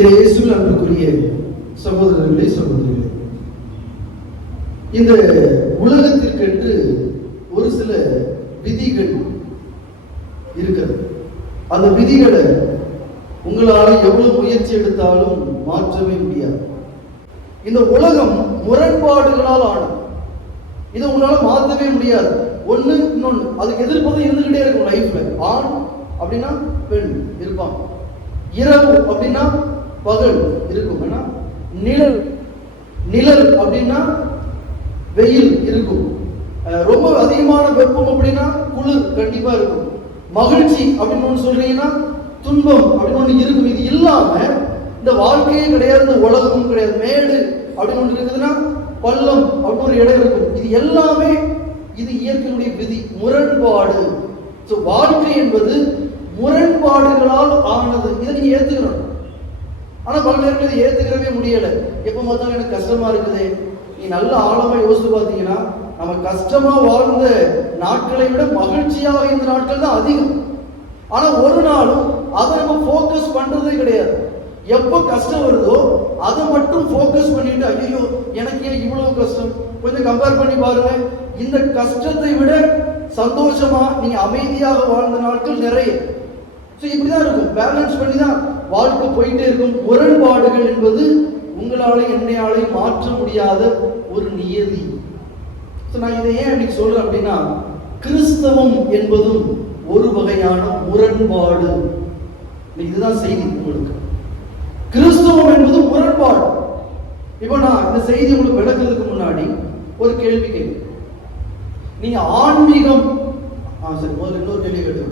இயேசுவில் அன்புக்குரிய சகோதரர்களே சகோதரிகளே இந்த உலகத்திற்கென்று ஒரு சில விதிகள் இருக்கிறது. அந்த விதிகளை உங்களால் எவ்வளவு முயற்சி எடுத்தாலும் மாற்றவே முடியாது. இந்த உலகம் முரண்பாடுகளால் ஆனது. இதை உங்களால மாற்றவே முடியாது. ஒண்ணு இன்னொன்னு அதுக்கு எதிர்ப்பது இருந்துகிட்டே இருக்கும் லைஃப்ல ஆண் அப்படின்னா பெண் இருப்பான் இரவு அப்படின்னா பகல் இருக்கும். ஏன்னா நிழல் நிழல் அப்படின்னா வெயில் இருக்கும். ரொம்ப அதிகமான வெப்பம் அப்படின்னா குளிர் கண்டிப்பா இருக்கும். மகிழ்ச்சி அப்படின்னு ஒன்று சொல்றீங்கன்னா துன்பம் அப்படின்னு ஒன்று இருக்கும். இது இல்லாம இந்த வாழ்க்கையே கிடையாது இந்த உலகமும் கிடையாது. மேடு அப்படின்னு ஒன்று இருக்குதுன்னா பள்ளம் அப்படின்னு ஒரு இடம் இருக்கும். இது எல்லாமே இது இயற்கையுடைய விதி முரண்பாடு. ஸோ வாழ்க்கை என்பது முரண்பாடுகளால் ஆனது. இதை நீங்க ஏத்துக்கணும். ஆனால் பல நேரத்தில் இதை முடியலை. எப்போ பார்த்தாலும் எனக்கு கஷ்டமாக இருக்குது. நீ நல்ல ஆழமாக யோசித்து பார்த்தீங்கன்னா நம்ம கஷ்டமாக வாழ்ந்த நாட்களை விட மகிழ்ச்சியாக இருந்த நாட்கள் தான் அதிகம். ஆனால் ஒரு நாளும் அதை நம்ம ஃபோக்கஸ் பண்ணுறதே கிடையாது. எப்போ கஷ்டம் வருதோ அதை மட்டும் ஃபோக்கஸ் பண்ணிட்டு ஐயோ எனக்கு ஏன் இவ்வளவு கஷ்டம்? கொஞ்சம் கம்பேர் பண்ணி பாருங்க. இந்த கஷ்டத்தை விட சந்தோஷமா நீங்க அமைதியாக வாழ்ந்த நாட்கள் நிறைய. ஸோ இப்படிதான் இருக்கும். பேலன்ஸ் பண்ணி தான் வாழ்க்கை போயிட்டே இருக்கும். முரண்பாடுகள் என்பது உங்களால என்னையாலே மாற்ற முடியாத ஒரு நியதி. நான் இதை ஏன் அப்படி சொல்றேன் அப்படின்னா கிறிஸ்தவம் என்பதும் ஒரு வகையான முரண்பாடு. இதுதான் செய்தி உங்களுக்கு. கிறிஸ்தவம் என்பது முரண்பாடு. இப்போ நான் இந்த செய்தி உங்களுக்கு விளக்குறதுக்கு முன்னாடி ஒரு கேள்வி கேட்கு நீங்க ஆன்மீகம் ஆ சரி முதல்ல இன்னொரு கேள்வி கேட்டு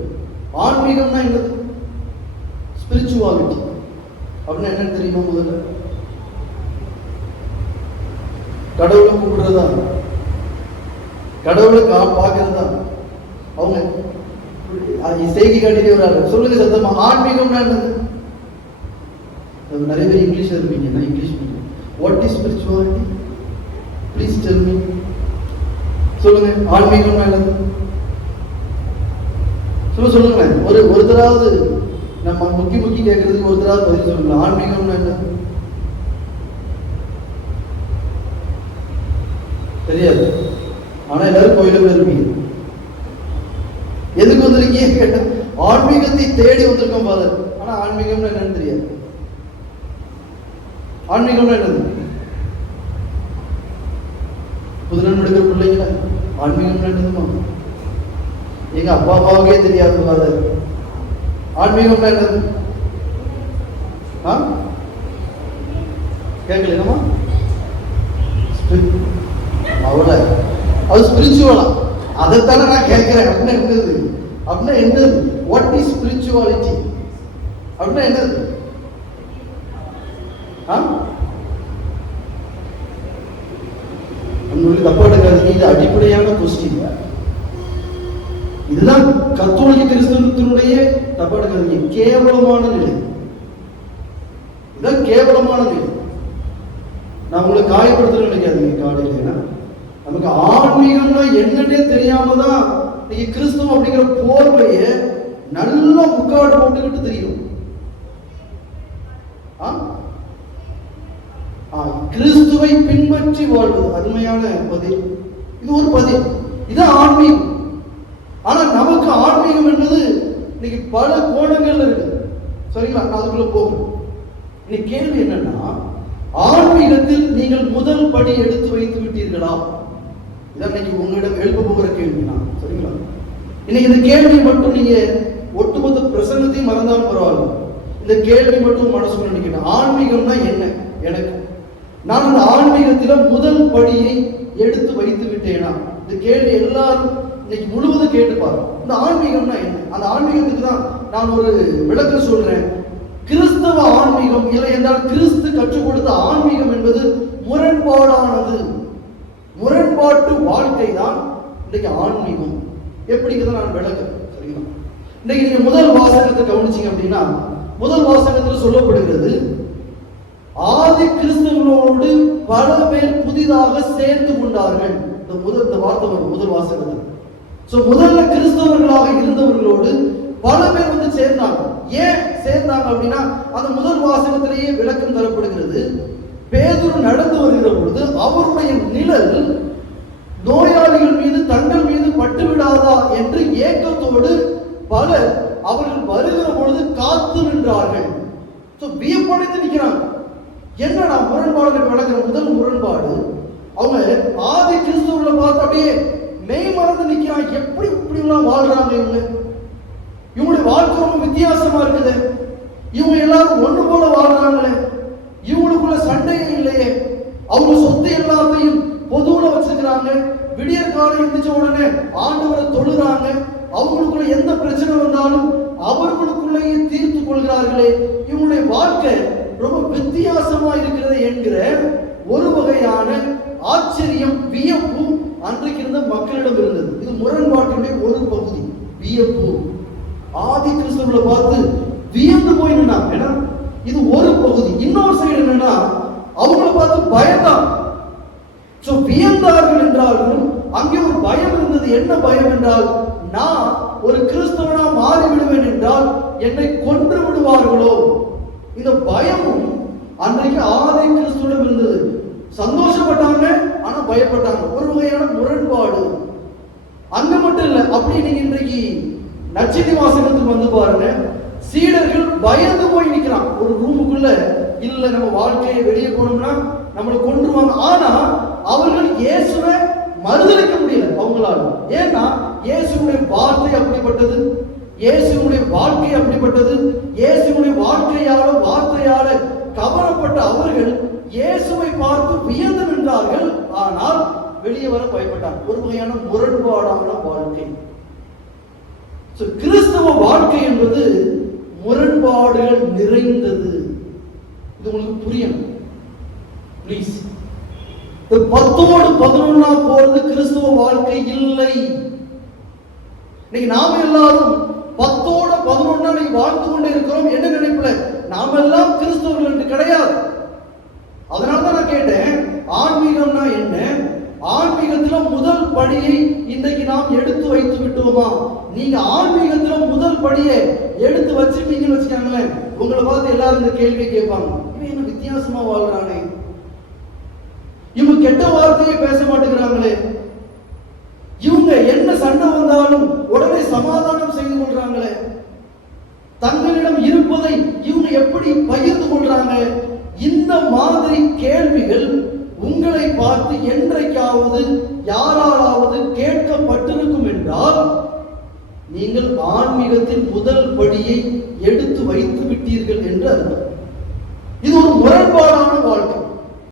ஆன்மீகம்னா என்னது? ஸ்பிரிச்சுவாலிட்டி அப்படின்னா என்னன்னு தெரியுமா முதல்ல? கடவுளை கூப்பிடுறதா கடவுளை கா பார்க்கறதா அவங்க செய்தி செய்கை காட்டிட்டே வராங்க. சொல்லுங்க சத்தமா ஆன்மீகம்னா என்னது? நிறைய பேர் இங்கிலீஷ் இருப்பீங்க. நான் English what is spirituality please tell me சொல்லுங்க ஆன்மீகம்னா என்னது? சொல்ல சொல்லுங்களேன். ஒரு ஒருத்தராவது நம்ம முக்கி முக்கி கேட்கறதுக்கு ஒருத்தராவது பதில் சொல்லுங்க. ஆன்மீகம்னா என்ன? தெரியாது. ஆனா எல்லாரும் கோயிலுக்கு இருப்பீங்க. எதுக்கு வந்திருக்கீங்க? கேட்டா ஆன்மீகத்தை தேடி வந்திருக்கோம் ஃபாதர் ஆனா ஆன்மீகம்னா என்னன்னு தெரியாது. ஆன்மீகம்னா என்னது? புதுநன் எடுக்கிற பிள்ளைங்கள? ஆன்மீகம்னா என்னதுமா? எங்க அப்பா அப்பாவுக்கே தெரியாது ஃபாதர் ஆன்மீகம்னா என்னது ஆ? என்னமா அவ்வளோ அது ஸ்பிரிச்சுவலா அதைத்தானே நான் கேட்கிறேன். அப்படின்னா என்னது? அப்படின்னா என்னது? வாட் இஸ் ஸ்பிரிச்சுவாலிட்டி அப்படின்னா என்னது? ஆ? உங்களுக்கு தப்பா இது அடிப்படையான கொஸ்டின் இதுதான் கத்தோலிக்க கிறிஸ்தவத்தினுடைய தப்பா எடுக்காதீங்க கேவலமான நிலை. இதுதான் கேவலமான நிலை. நான் உங்களை காயப்படுத்த நினைக்காதீங்க காலையில. நமக்கு ஆன்மீகம்னா என்னன்னே தெரியாம தான் நீங்க கிறிஸ்துவம் அப்படிங்கிற போர்வைய நல்லா முக்காடு போட்டுக்கிட்டு தெரியும். கிறிஸ்துவை பின்பற்றி வாழ்வது அருமையான பதில். இது ஒரு பதில். இது ஆன்மீகம். ஆனா நமக்கு ஆன்மீகம் என்பது இன்னைக்கு பல கோணங்கள்ல இருக்கு சரிங்களா? நான் அதுக்குள்ள போகணும். இன்னைக்கு கேள்வி என்னன்னா ஆன்மீகத்தில் நீங்கள் முதல் படி எடுத்து வைத்து விட்டீர்களா? இதான் இன்னைக்கு உங்களிடம் எழுப்ப போகிற கேள்வினா சரிங்களா? இன்னைக்கு இந்த கேள்வி மட்டும் நீங்க ஒட்டுமொத்த பிரசங்கத்தையும் மறந்தாலும் பரவாயில்ல. இந்த கேள்வி மட்டும் மனசுக்குள்ள நினைக்கணும் ஆன்மீகம்னா என்ன? எனக்கு. நான் அந்த ஆன்மீகத்தில முதல் படியை எடுத்து வைத்து விட்டேனா? இந்த கேள்வி எல்லாரும் இன்னைக்கு முழுவதும் கேட்டுப்பாரு இந்த ஆன்மீகம்னா என்ன? அந்த ஆன்மீகத்துக்கு தான் நான் ஒரு விளக்கம் சொல்றேன். கிறிஸ்தவ ஆன்மீகம் இல்லை என்றால் கிறிஸ்து கற்றுக் கொடுத்த ஆன்மீகம் என்பது முரண்பாடானது. முரண்பாட்டு வாழ்க்கை தான் இன்னைக்கு ஆன்மீகம். எப்படிங்கிறத நான் விளக்கம் சரிங்களா இன்னைக்கு நீங்க முதல் வாசகத்தை கவனிச்சீங்க அப்படின்னா முதல் வாசகத்தில் சொல்லப்படுகிறது ஆதி கிறிஸ்தவர்களோடு பல பேர் புதிதாக சேர்ந்து கொண்டார்கள். இந்த முதல் இந்த வார்த்தை முதல் வாசகத்தில். சோ முதல்ல கிறிஸ்தவர்களாக இருந்தவர்களோடு பல பேர் வந்து சேர்ந்தாங்க. ஏன் சேர்ந்தாங்க அப்படின்னா அந்த முதல் வாசகத்திலேயே விளக்கம் தரப்படுகிறது. பேதுரு நடந்து வருகிற பொழுது அவருடைய நிழல் நோயாளிகள் மீது தங்கள் மீது பட்டுவிடாதா என்று ஏக்கத்தோடு பலர் அவர்கள் வருகிற பொழுது காத்து நின்றார்கள். So, வியப்படைந்து நிற்கிறாங்க. என்னடா முரண்பாடுகள் விளக்குற முதல் முரண்பாடு? அவங்க ஆதி கிறிஸ்துவர்களை பார்த்து அப்படியே மெய் மறந்து நிற்கிறான் எப்படி இப்படிலாம் வாழ்றாங்க இவங்க? இவங்களுடைய வாழ்க்கை ரொம்ப வித்தியாசமா இருக்குது. இவங்க எல்லாரும் ஒண்ணு போல வாழ்றாங்களே. இவங்களுக்குள்ள சண்டையே இல்லையே. அவங்க சொத்து எல்லாத்தையும் பொதுவுல வச்சுக்கிறாங்க விடிய காலம் இருந்துச்ச உடனே ஆண்டவரை தொழுறாங்க. அவங்களுக்குள்ள எந்த பிரச்சனை வந்தாலும் அவர்களுக்குள்ளேயே தீர்த்து கொள்கிறார்களே. இவங்களுடைய வாழ்க்கை ரொம்ப வித்தியாசமா இருக்கிறது என்கிற ஒரு வகையான ஆச்சரியம் வியப்பும் அன்றைக்கு இருந்த மக்களிடம் இருந்தது. இது முரண்பாட்டினுடைய ஒரு பகுதி. வியப்பு. ஆதி கிறிஸ்தவர்களை பார்த்து வியந்து போய் நின்னாங்க ஏன்னா இது ஒரு பகுதி. இன்னொரு சைடு என்னன்னா அவங்கள பார்த்து பயந்தான். சோ வியந்தார்கள் என்றாலும் அங்கே ஒரு பயம் இருந்தது. என்ன பயம் என்றால் நான் ஒரு கிறிஸ்தவனா மாறி விடுவேன் என்றால் என்னை கொன்று விடுவார்களோ? இந்த பயமும் அன்றைக்கு ஆதி கிறிஸ்துவிடம் இருந்தது. சந்தோஷப்பட்டாங்க பயப்பட்டாங்க. ஒரு வகையான முரண்பாடு. அங்க மட்டும் இல்ல அப்படி நீங்க இன்றைக்கு நச்சினி வாசகத்துக்கு வந்து பாருங்க. சீடர்கள் பயந்து போய் நிக்கிறான் ஒரு ரூமுக்குள்ள இல்ல நம்ம வாழ்க்கையை வெளியே போனோம்னா நம்மளை கொண்டுருவாங்க ஆனா அவர்கள் இயேசுவை மறுதளிக்க முடியல அவங்களால. ஏன்னா இயேசுடைய வார்த்தை அப்படிப்பட்டது. இயேசுடைய வாழ்க்கை அப்படிப்பட்டது. இயேசுடைய வாழ்க்கையால வார்த்தையால கவரப்பட்ட அவர்கள் இயேசுவை பார்த்து வியந்து நின்றார்கள் ஆனால் வெளியே வர பயப்பட்டார். ஒரு வகையான முரண்பாடான வாழ்க்கை. கிறிஸ்தவ வாழ்க்கை என்பது முரண்பாடுகள் நிறைந்தது. இது உங்களுக்கு புரியணும். ப்ளீஸ் பத்தோடு பதினொன்னா போறது கிறிஸ்துவ வாழ்க்கை இல்லை. இன்னைக்கு நாம எல்லாரும் பத்தோட பதினொன்னா வாழ்ந்து கொண்டே இருக்கிறோம். என்ன நினைப்புல? நாம எல்லாம் கிறிஸ்தவர்கள் என்று கிடையாது அதனால தான் நான் கேட்டேன் ஆன்மீகம்னா என்ன? ஆன்மீகத்துல முதல் படியை இன்றைக்கு நாம் எடுத்து வைத்து விட்டோமா? நீங்க ஆன்மீகத்துல முதல் படியை எடுத்து வச்சிருப்பீங்கன்னு வச்சுக்காங்களேன். உங்களை பார்த்து எல்லாரும் இந்த கேள்வியை கேட்பாங்க. இவன் என்ன வித்தியாசமா வாழ்றானே? இவங்க கெட்ட வார்த்தையே பேச மாட்டேங்கிறாங்களே. இவங்க என்ன சண்டை வந்தாலும் உடனே சமாதானம் செய்து கொள்றாங்களே. தங்களிடம் இருப்பதை இவங்க எப்படி பகிர்ந்து கொள்றாங்க இந்த மாதிரி கேள்வி வார்த்தை என்றைக்காவது யாராலாவது கேட்கப்பட்டிருக்கும் என்றால் நீங்கள் ஆன்மீகத்தின் முதல் படியை எடுத்து வைத்து விட்டீர்கள் என்று அர்த்தம். இது ஒரு முரண்பாடான